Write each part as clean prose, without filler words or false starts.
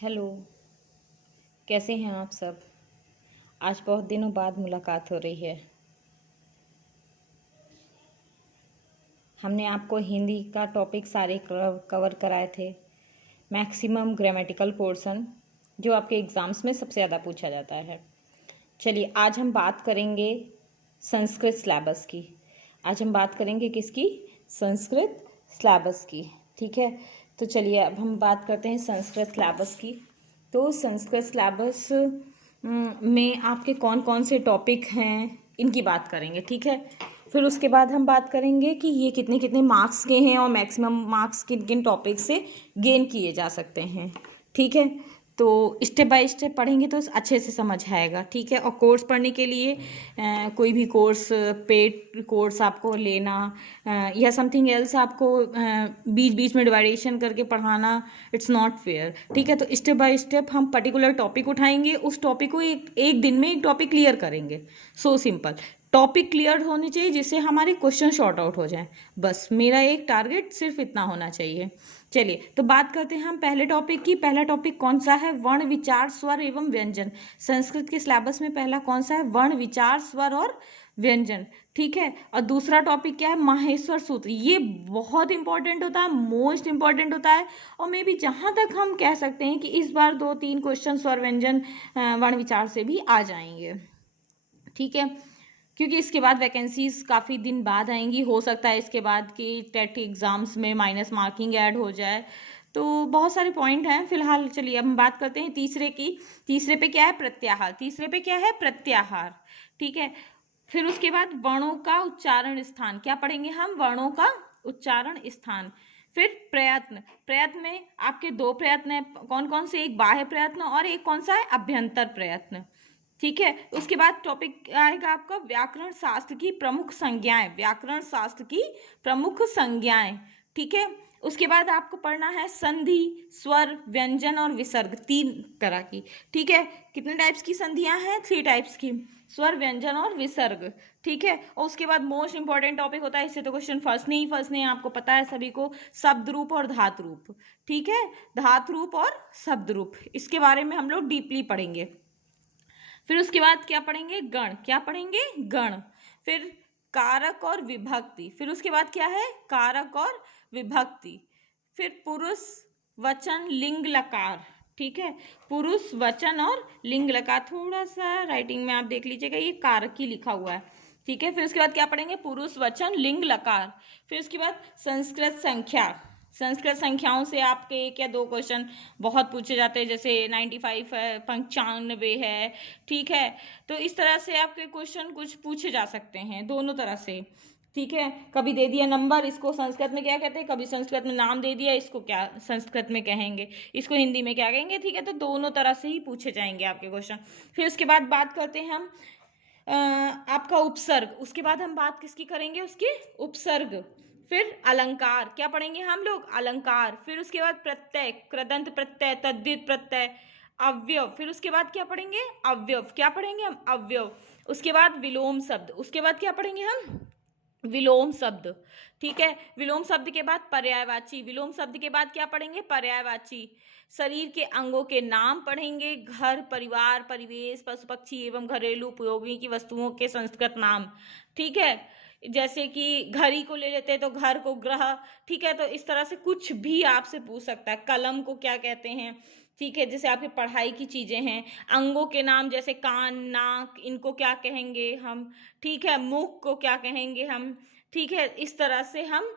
Hello. कैसे हैं आप सब? आज बहुत दिनों बाद मुलाकात हो रही है। हमने आपको हिंदी का टॉपिक सारे कवर कराए थे। मैक्सिमम ग्रामेटिकल पोर्शन जो आपके एग्ज़ाम्स में सबसे ज़्यादा पूछा जाता है। चलिए आज हम बात करेंगे संस्कृत सिलेबस की। आज हम बात करेंगे किसकी? संस्कृत सिलेबस की। ठीक है, तो चलिए अब हम बात करते हैं संस्कृत सिलेबस की। तो संस्कृत सिलेबस में आपके कौन कौन से टॉपिक हैं इनकी बात करेंगे। ठीक है, फिर उसके बाद हम बात करेंगे कि ये कितने कितने मार्क्स के हैं और मैक्सिमम मार्क्स किन किन टॉपिक से गेन किए जा सकते हैं। ठीक है, तो स्टेप बाय स्टेप पढ़ेंगे तो अच्छे से समझ आएगा। ठीक है, और कोर्स पढ़ने के लिए कोई भी कोर्स, पेड कोर्स आपको लेना या समथिंग एल्स आपको बीच बीच में डिवाइडेशन करके पढ़ाना, इट्स नॉट फेयर। ठीक है, तो स्टेप बाय स्टेप हम पर्टिकुलर टॉपिक उठाएंगे, उस टॉपिक को एक दिन में एक टॉपिक क्लियर करेंगे। सो सिंपल, टॉपिक क्लियर होने चाहिए जिससे हमारे क्वेश्चन शॉर्ट आउट हो जाएं। बस मेरा एक टारगेट सिर्फ इतना होना चाहिए। चलिए तो बात करते हैं हम पहले टॉपिक की। पहला टॉपिक कौन सा है? वर्ण, विचार, स्वर एवं व्यंजन। संस्कृत के सिलेबस में पहला कौन सा है? वर्ण, विचार, स्वर और व्यंजन। ठीक है, और दूसरा टॉपिक क्या है? माहेश्वर सूत्र। ये बहुत इंपॉर्टेंट होता है, मोस्ट इंपॉर्टेंट होता है, और मे बी जहां तक हम कह सकते हैं कि इस बार 2-3 क्वेश्चन स्वर व्यंजन वर्ण विचार से भी आ जाएंगे। ठीक है, क्योंकि इसके बाद वैकेंसीज काफ़ी दिन बाद आएंगी। हो सकता है इसके बाद कि टेट एग्ज़ाम्स में माइनस मार्किंग ऐड हो जाए। तो बहुत सारे पॉइंट हैं। फिलहाल चलिए अब हम बात करते हैं तीसरे की। तीसरे पे क्या है? प्रत्याहार। तीसरे पे क्या है? प्रत्याहार। ठीक है, फिर उसके बाद वर्णों का उच्चारण स्थान। क्या पढ़ेंगे हम? वर्णों का उच्चारण स्थान। फिर प्रयत्न। प्रयत्न में आपके 2 प्रयत्न है। कौन कौन से? एक बाह्य प्रयत्न और एक कौन सा है? अभ्यंतर प्रयत्न। ठीक है, उसके बाद टॉपिक आएगा आपका व्याकरण शास्त्र की प्रमुख संज्ञाएं। व्याकरण शास्त्र की प्रमुख संज्ञाएं। ठीक है, उसके बाद आपको पढ़ना है संधि, स्वर, व्यंजन और विसर्ग, 3 तरह की। ठीक है, कितने टाइप्स की संधियां हैं? 3 टाइप्स की, स्वर, व्यंजन और विसर्ग। ठीक है, और उसके बाद मोस्ट इंपॉर्टेंट टॉपिक होता है, इससे तो क्वेश्चन फंसने ही आपको पता है सभी को, शब्द रूप और धातु रूप। ठीक है, धातु रूप और शब्द रूप, इसके बारे में हम लोग डीपली पढ़ेंगे। फिर उसके बाद क्या पढ़ेंगे? गण। क्या पढ़ेंगे? गण। फिर कारक और विभक्ति। फिर उसके बाद क्या है? कारक और विभक्ति। फिर पुरुष, वचन, लिंग, लकार। ठीक है, पुरुष, वचन और लिंग, लकार। थोड़ा सा राइटिंग में आप देख लीजिएगा, ये कारक ही लिखा हुआ है। ठीक है, फिर उसके बाद क्या पढ़ेंगे? पुरुष, वचन, लिंग, लकार। फिर उसके बाद संस्कृत संख्या। संस्कृत संख्याओं से आपके 1 या 2 क्वेश्चन बहुत पूछे जाते हैं, जैसे 95 है, 95 है। ठीक है, तो इस तरह से आपके क्वेश्चन कुछ पूछे जा सकते हैं दोनों तरह से। ठीक है, कभी दे दिया नंबर, इसको संस्कृत में क्या कहते हैं, कभी संस्कृत में नाम दे दिया, इसको क्या संस्कृत में कहेंगे, इसको हिंदी में क्या कहेंगे। ठीक है, तो दोनों तरह से ही पूछे जाएंगे आपके क्वेश्चन। फिर उसके बाद बात करते हैं हम आपका उपसर्ग। उसके बाद हम बात किसकी करेंगे? उसके उपसर्ग। फिर अलंकार। क्या पढ़ेंगे हम लोग? अलंकार। फिर उसके बाद प्रत्यय, कृदंत प्रत्यय, तद्धित प्रत्यय, अवयव। फिर उसके बाद क्या पढ़ेंगे? अवयव। क्या पढ़ेंगे हम? अवयव। उसके बाद विलोम शब्द। उसके बाद क्या पढ़ेंगे हम? विलोम शब्द। ठीक है, विलोम शब्द के बाद पर्यायवाची। विलोम शब्द के बाद क्या पढ़ेंगे? पर्यायवाची। शरीर के अंगों के नाम पढ़ेंगे। घर, परिवार, परिवेश, पशु पक्षी एवं घरेलू उपयोगी की वस्तुओं के संस्कृत नाम। ठीक है, जैसे कि घड़ी को ले लेते हैं तो घर को ग्रह। ठीक है, तो इस तरह से कुछ भी आपसे पूछ सकता है। कलम को क्या कहते हैं? ठीक है, जैसे आपकी पढ़ाई की चीजें हैं। अंगों के नाम जैसे कान, नाक, इनको क्या कहेंगे हम? ठीक है, मुख को क्या कहेंगे हम? ठीक है, इस तरह से हम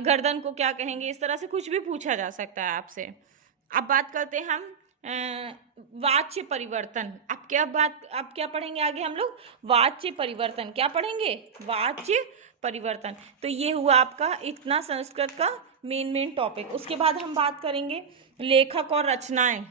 गर्दन को क्या कहेंगे? इस तरह से कुछ भी पूछा जा सकता है आपसे। अब बात करते हैं हम वाच्य परिवर्तन। अब क्या पढ़ेंगे आगे हम लोग? वाच्य परिवर्तन। क्या पढ़ेंगे? वाच्य परिवर्तन। तो ये हुआ आपका इतना संस्कृत का मेन टॉपिक। उसके बाद हम बात करेंगे लेखक और रचनाएं।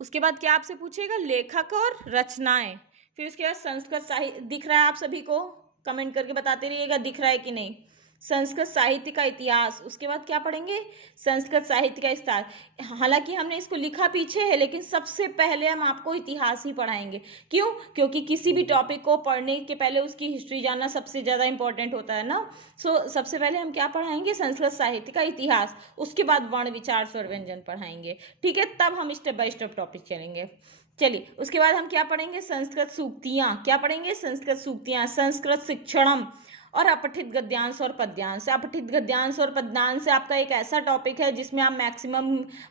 उसके बाद क्या आपसे पूछेगा? लेखक और रचनाएं। फिर उसके बाद संस्कृत साहित्य। दिख रहा है आप सभी को? कमेंट करके बताते रहिएगा दिख रहा है कि नहीं। संस्कृत साहित्य का इतिहास, उसके बाद क्या पढ़ेंगे, संस्कृत साहित्य का विस्तार। हालांकि हमने इसको लिखा पीछे है, लेकिन सबसे पहले हम आपको इतिहास ही पढ़ाएंगे। क्यों? क्योंकि किसी भी टॉपिक को पढ़ने के पहले उसकी हिस्ट्री जानना सबसे ज़्यादा इंपॉर्टेंट होता है ना। सबसे पहले हम क्या पढ़ाएंगे, संस्कृत साहित्य का इतिहास, उसके बाद वर्ण विचार स्वर व्यंजन पढ़ाएंगे, ठीक है। तब हम स्टेप बाय स्टेप टॉपिक चलेंगे। चलिए, उसके बाद हम क्या पढ़ेंगे, संस्कृत सूक्तियाँ। क्या पढ़ेंगे, संस्कृत सूक्तियाँ, संस्कृत शिक्षणम और अपठित गद्यांश और पद्यांश। अपठित गद्यांश और पद्यांश से आपका एक ऐसा टॉपिक है जिसमें आप मैक्सिमम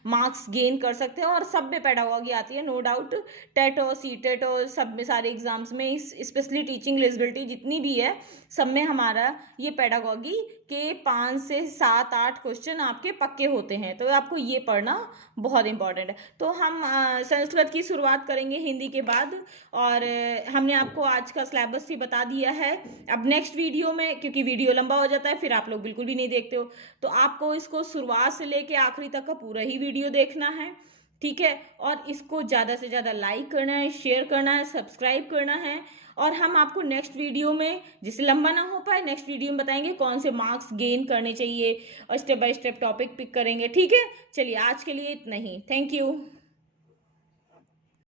मार्क्स गेन कर सकते हैं और सब में पेडागॉजी आती है, नो डाउट। टेट हो, सीटेट हो, सब में, सारे एग्जाम्स में, स्पेशली टीचिंग एलिजिबिलिटी जितनी भी है सब में हमारा ये पेडागॉजी के 5 से 7-8 क्वेश्चन आपके पक्के होते हैं, तो आपको ये पढ़ना बहुत इंपॉर्टेंट है। तो हम संस्कृत की शुरुआत करेंगे हिंदी के बाद, और हमने आपको आज का सिलेबस भी बता दिया है। अब नेक्स्ट वीडियो में, क्योंकि वीडियो लंबा हो जाता है फिर आप लोग बिल्कुल भी नहीं देखते हो, तो आपको इसको शुरुआत से लेके आखिरी तक का पूरा ही वीडियो देखना है, ठीक है। और इसको ज़्यादा से ज़्यादा लाइक करना है, शेयर करना है, सब्सक्राइब करना है। और हम आपको नेक्स्ट वीडियो में, जिससे लंबा ना हो पाए, नेक्स्ट वीडियो में बताएंगे कौन से मार्क्स गेन करने चाहिए और step by step topic pick करेंगे, ठीक है। चलिए, आज के लिए इतना ही। Thank you.